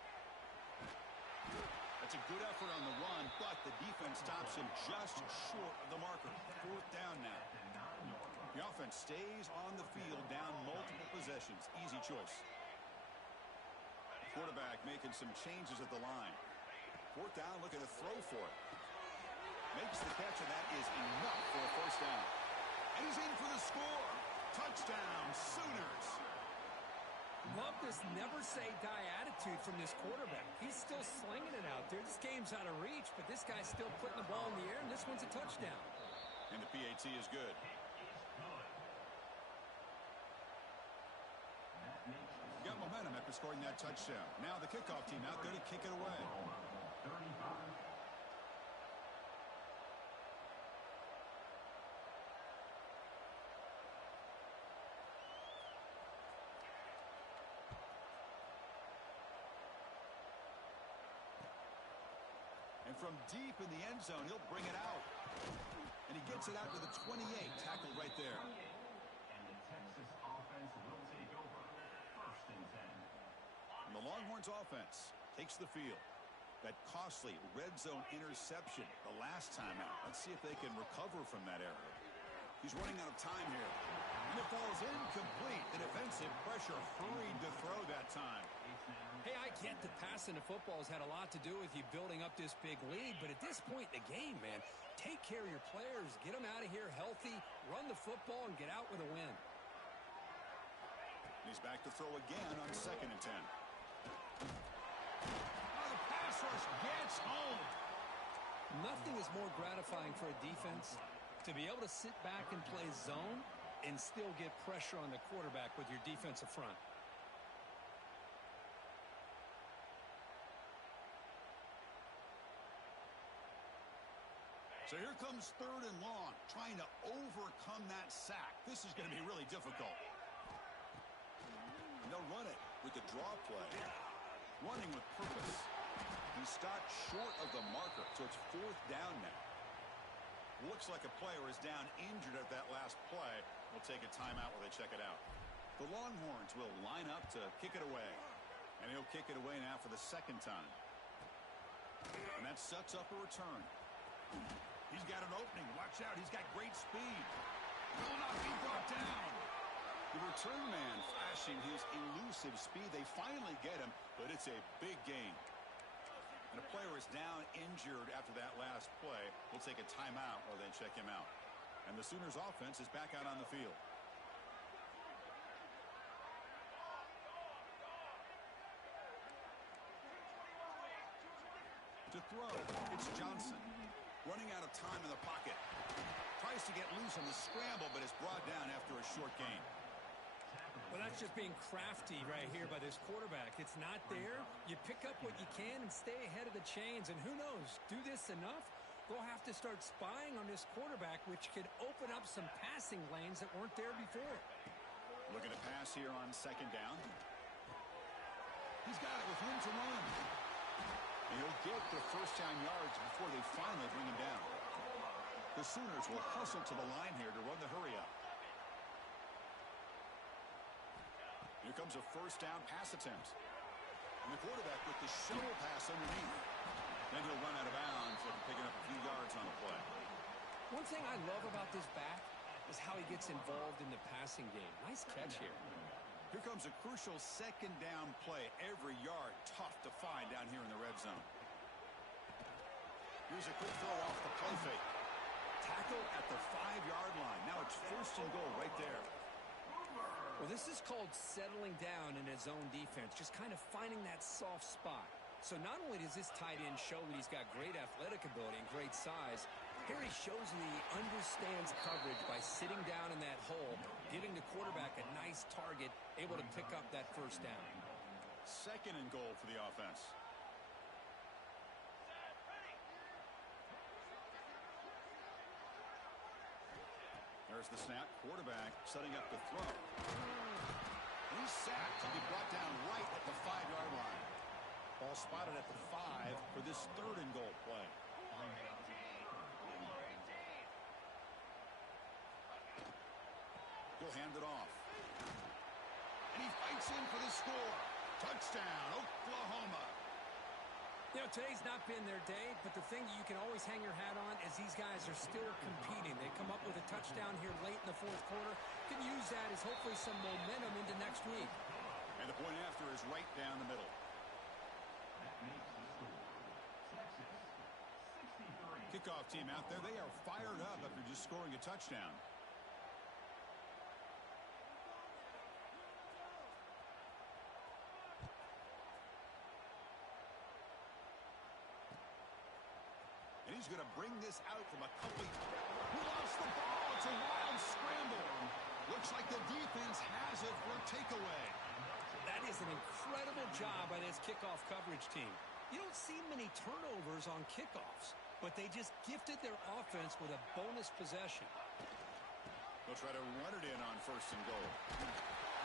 That's a good effort on the run, but the defense stops him just short of the marker. 4th down now. The offense stays on the field, down multiple possessions. Easy choice. Quarterback making some changes at the line. 4th down, looking to throw for it. Makes the catch, and that is enough for a 1st down. And he's in for the score. Touchdown, Sooners. Love this never-say-die attitude from this quarterback. He's still slinging it out there. This game's out of reach, but this guy's still putting the ball in the air, and this one's a touchdown. And the PAT is good. Got momentum after scoring that touchdown. Now the kickoff team out there to kick it away. 35. And from deep in the end zone, he'll bring it out. And he gets it out to the 28, tackled right there. And the Texas offense will take over. 1st and 10. And the Longhorns offense takes the field. That costly red zone interception the last time out. Let's see if they can recover from that error. He's running out of time here. And it falls incomplete. The defensive pressure hurried to throw that time. Hey, I get that passing the football has had a lot to do with you building up this big lead, but at this point in the game, man, take care of your players, get them out of here healthy, run the football, and get out with a win. He's back to throw again on 2nd and 10. Oh, the pass rush gets home. Nothing is more gratifying for a defense to be able to sit back and play zone and still get pressure on the quarterback with your defensive front. So here comes 3rd and long, trying to overcome that sack. This is going to be really difficult. And they'll run it with the draw play. Running with purpose. He stopped short of the marker, so it's 4th down now. Looks like a player is down injured at that last play. We'll take a timeout while they check it out. The Longhorns will line up to kick it away. And he'll kick it away now for the 2nd time. And that sets up a return. He's got an opening. Watch out. He's got great speed. Will not be brought down. The return man flashing his elusive speed. They finally get him, but it's a big gain. And a player is down injured after that last play. We'll take a timeout while they check him out. And the Sooners offense is back out on the field. To throw, it's Johnson. Running out of time in the pocket. Tries to get loose on the scramble, but is brought down after a short gain. Well, that's just being crafty right here by this quarterback. It's not there. You pick up what you can and stay ahead of the chains. And who knows, do this enough, they'll have to start spying on this quarterback, which could open up some passing lanes that weren't there before. Looking to pass here on 2nd down. He's got it with room to run. And he'll get the 1st down yards before they finally bring him down. The Sooners will hustle to the line here to run the hurry up. Here comes a 1st down pass attempt. And the quarterback with the shovel pass underneath. Then he'll run out of bounds after picking up a few yards on the play. One thing I love about this back is how he gets involved in the passing game. Nice catch here. Here comes a crucial 2nd down play. Every yard tough to find down here in the red zone. Here's a quick throw off the play fake. Tackle at the 5-yard line. Now it's 1st and goal right there. Well, this is called settling down in his zone defense, just kind of finding that soft spot. So not only does this tight end show that he's got great athletic ability and great size, here he shows that he understands coverage by sitting down in that hole, giving the quarterback a nice target, able to pick up that 1st down. 2nd and goal for the offense. There's the snap. Quarterback setting up the throw. He's sacked to be brought down right at the 5-yard line. Ball spotted at the 5 for this 3rd and goal play. will hand it off. And he fights in for the score. Touchdown, Oklahoma. You know, today's not been their day, but the thing that you can always hang your hat on is these guys are still competing. They come up with a touchdown here late in the fourth quarter. Can use that as hopefully some momentum into next week. And the point after is right down the middle. That makes the score. Texas, 63. Kickoff team out there, they are fired up after just scoring a touchdown. And he's going to bring this out from a couple. Who lost the ball? It's a wild scramble. Looks like the defense has it for a takeaway. That is an incredible job by this kickoff coverage team. You don't see many turnovers on kickoffs, but they just gifted their offense with a bonus possession. They'll try to run it in on first and goal.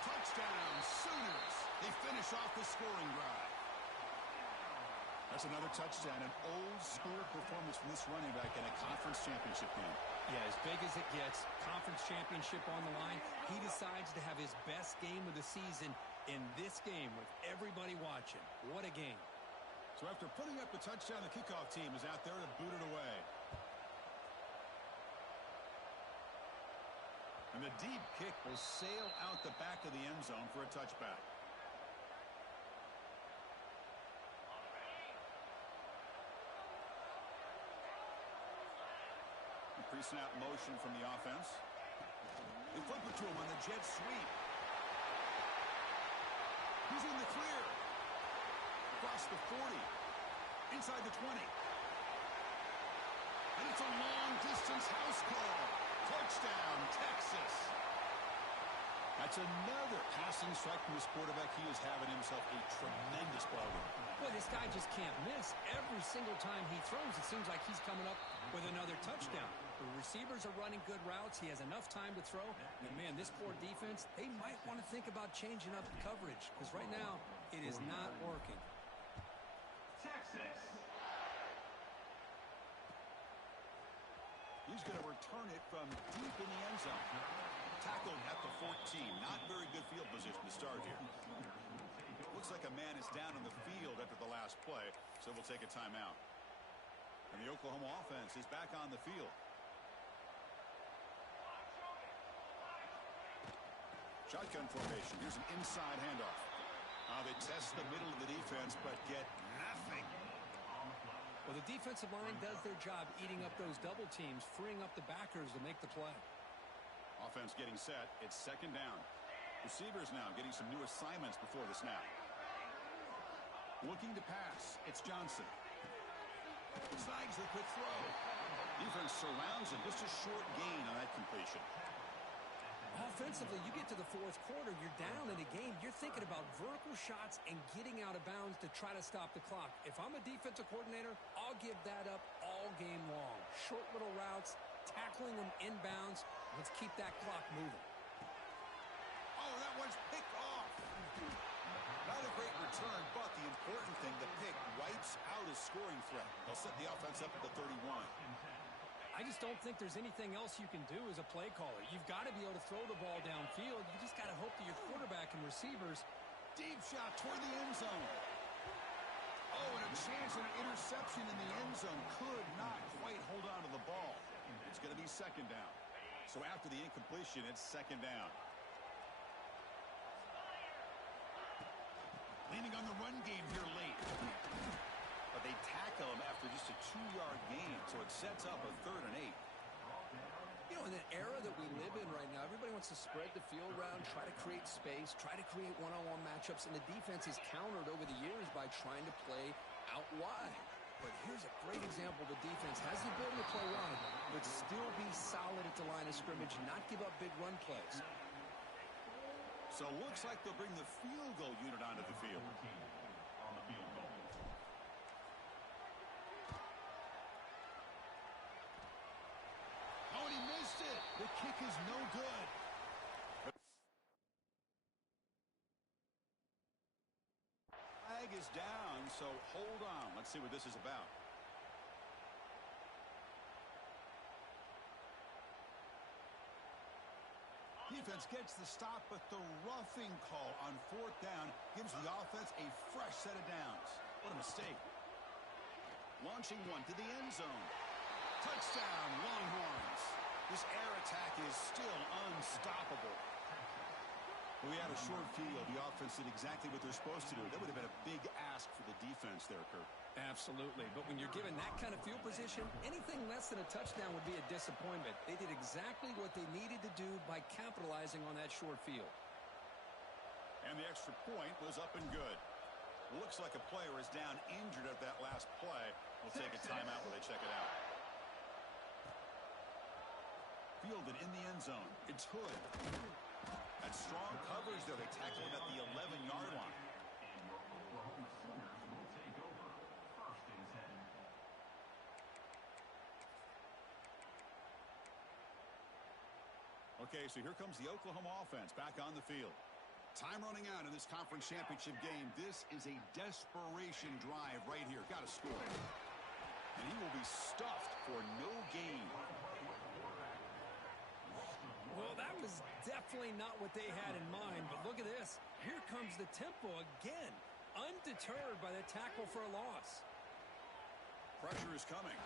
Touchdown, Sooners. They finish off the scoring drive. That's another touchdown, an old-school performance from this running back in a conference championship game. Yeah, as big as it gets, conference championship on the line, he decides to have his best game of the season in this game with everybody watching. What a game. So after putting up the touchdown, the kickoff team is out there to boot it away. And the deep kick will sail out the back of the end zone for a touchback. Pre-snap motion from the offense. They flip it to him on the jet sweep. He's in the clear. Across the 40. Inside the 20. And it's a long-distance house call. Touchdown, Texas. That's another passing strike from his quarterback. He is having himself a tremendous ball game. Boy, this guy just can't miss. Every single time he throws, it seems like he's coming up with another touchdown. The receivers are running good routes. He has enough time to throw. And, man, this poor defense, they might want to think about changing up the coverage because right now it is not working. Texas. He's going to return it from deep in the end zone. Tackled at the 14. Not very good field position to start here. Looks like a man is down on the field after the last play, so we'll take a timeout. And the Oklahoma offense is back on the field. Shotgun formation. Here's an inside handoff. They test the middle of the defense, but get nothing. Well, the defensive line does their job eating up those double teams, freeing up the backers to make the play. Offense getting set. It's second down. Receivers now getting some new assignments before the snap. Looking to pass. It's Johnson. Snags the quick throw. Defense surrounds him. Just a short gain on that completion. Offensively, you get to the fourth quarter, you're down in a game. You're thinking about vertical shots and getting out of bounds to try to stop the clock. If I'm a defensive coordinator, I'll give that up all game long. Short little routes, tackling them inbounds. Let's keep that clock moving. Oh, that one's picked off. Not a great return, but the important thing, the pick wipes out a scoring threat. They'll set the offense up at the 31. I just don't think there's anything else you can do as a play caller. You've got to be able to throw the ball downfield. You just got to hope that your quarterback and receivers. Deep shot toward the end zone. Oh, and a chance at an interception in the end zone. Could not quite hold on to the ball. It's going to be second down. So after the incompletion, it's second down. Leaning on the run game here late. But they tackle him after just a 2-yard gain, so it sets up a 3rd and 8. You know, in the era that we live in right now, everybody wants to spread the field around, try to create space, try to create one-on-one matchups, and the defense is countered over the years by trying to play out wide. But here's a great example. The defense has the ability to play wide, but still be solid at the line of scrimmage, not give up big run plays. So it looks like they'll bring the field goal unit onto the field. On the field goal. Oh, and he missed it. The kick is no good. Flag is down, so hold on. Let's see what this is about. Defense gets the stop, but the roughing call on fourth down gives the offense a fresh set of downs. What a mistake. Launching one to the end zone. Touchdown, Longhorns. This air attack is still unstoppable. We had a short field. The offense did exactly what they're supposed to do. That would have been a big ask for the defense there, Kurt. Absolutely. But when you're given that kind of field position, anything less than a touchdown would be a disappointment. They did exactly what they needed to do by capitalizing on that short field. And the extra point was up and good. Looks like a player is down injured at that last play. We'll take a timeout while they check it out. Fielded in the end zone. It's Hood. That's strong coverage there. They tackle him at the 11-yard line. And your Oklahoma Sooners will take over 1st and 10. Okay, so here comes the Oklahoma offense back on the field. Time running out in this conference championship game. This is a desperation drive right here. Got to score. And he will be stuffed for no gain. Well, that was definitely not what they had in mind, but look at this. Here comes the tempo again, undeterred by the tackle for a loss. Pressure is coming.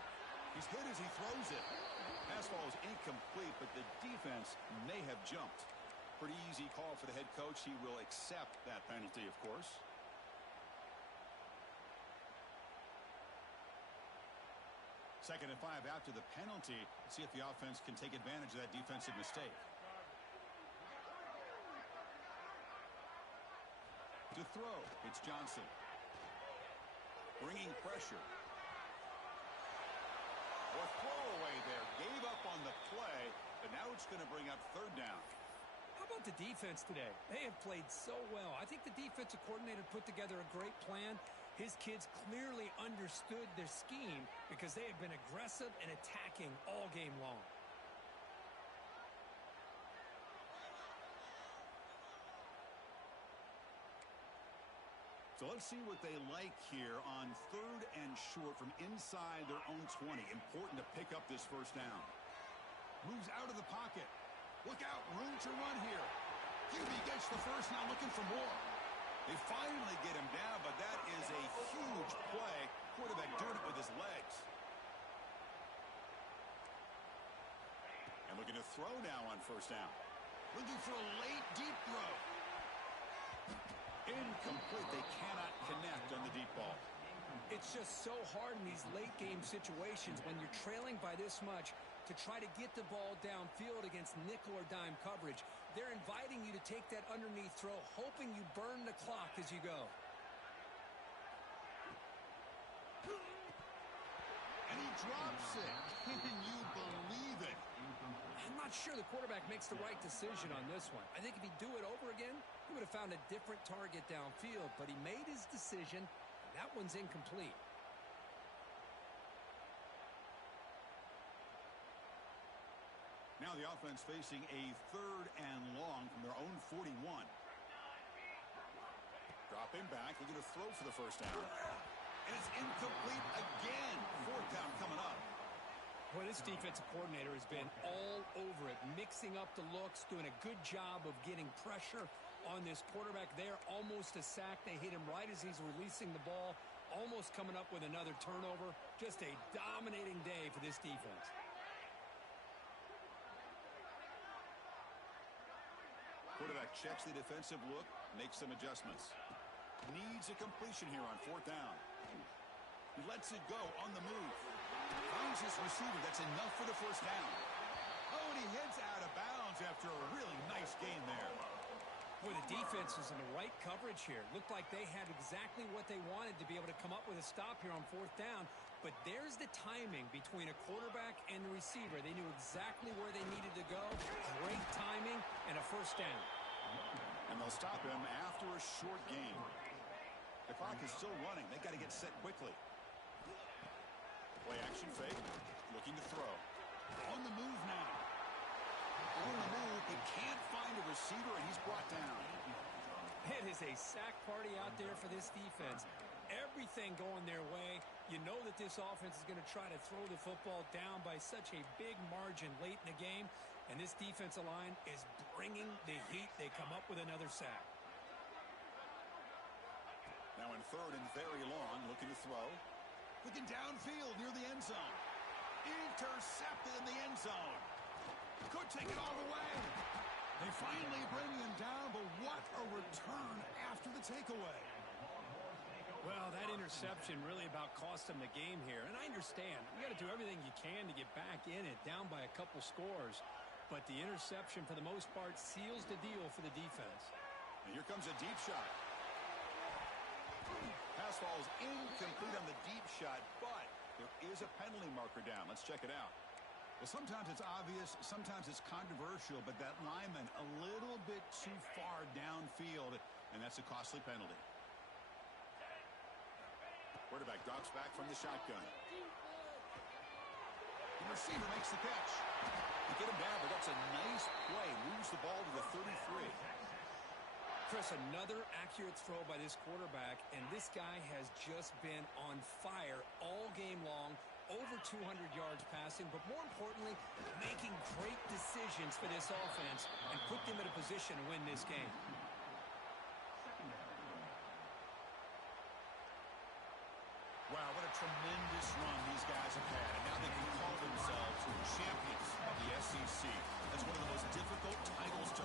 He's hit as he throws it. Pass ball is incomplete, but the defense may have jumped. Pretty easy call for the head coach. He will accept that penalty, of course. Second and 5 after the penalty. Let's see if the offense can take advantage of that defensive mistake. To throw, it's Johnson. Bringing pressure. Or throwaway there. Gave up on the play, but now it's going to bring up third down. How about the defense today? They have played so well. I think the defensive coordinator put together a great plan. His kids clearly understood their scheme because they have been aggressive and attacking all game long. So let's see what they like here on third and short from inside their own 20. Important to pick up this first down. Moves out of the pocket. Look out, room to run here. QB gets the first, now looking for more. They finally get him down, but that is a huge play. Quarterback doing it with his legs. And looking to throw now on first down. Looking for a late, deep throw. Incomplete. They cannot connect on the deep ball. It's just so hard in these late game situations when you're trailing by this much to try to get the ball downfield against nickel or dime coverage. They're inviting you to take that underneath throw, hoping you burn the clock as you go. And he drops it. Can you believe it? I'm not sure the quarterback makes the right decision on this one. I think if he'd do it over again, he would have found a different target downfield, but he made his decision, and that one's incomplete. Now the offense facing a third and long from their own 41. Dropping back, looking to throw for the first down. And it's incomplete again. Fourth down coming up. Boy, this defensive coordinator has been all over it, mixing up the looks, doing a good job of getting pressure on this quarterback there. Almost a sack. They hit him right as he's releasing the ball, almost coming up with another turnover. Just a dominating day for this defense. Quarterback checks the defensive look, makes some adjustments. Needs a completion here on fourth down. He lets it go on the move. Finds his receiver. That's enough for the first down. Oh, and he heads out of bounds after a really nice gain there. Boy, the defense was in the right coverage here. Looked like they had exactly what they wanted to be able to come up with a stop here on fourth down. But there's the timing between a quarterback and the receiver. They knew exactly where they needed to go. Great timing and a first down. And they'll stop him after a short gain. The clock is still running. They got to get set quickly. Play action fake. Looking to throw. On the move now. On the move, but can't find a receiver, and he's brought down. It is a sack party out there for this defense. Everything going their way. You know that this offense is going to try to throw the football down by such a big margin late in the game. And this defensive line is bringing the heat. They come up with another sack. Now in third and very long, looking to throw. Looking downfield near the end zone. Intercepted in the end zone. Could take it all the way. They finally bring him down, but what a return after the takeaway. Well, that interception really about cost them the game here. And I understand. You got to do everything you can to get back in it, down by a couple scores. But the interception, for the most part, seals the deal for the defense. And here comes a deep shot. Pass falls incomplete on the deep shot, but there is a penalty marker down. Let's check it out. Well, sometimes it's obvious, sometimes it's controversial, but that lineman a little bit too far downfield, and that's a costly penalty. Quarterback drops back from the shotgun. The receiver makes the catch. They get him down, but that's a nice play. Moves the ball to the 33. Chris, another accurate throw by this quarterback, and this guy has just been on fire all game long. Over 200 yards passing, but more importantly, making great decisions for this offense and put them in a position to win this game. Wow, what a tremendous run these guys have had, and now they can call themselves champions of the SEC. That's one of the most difficult titles to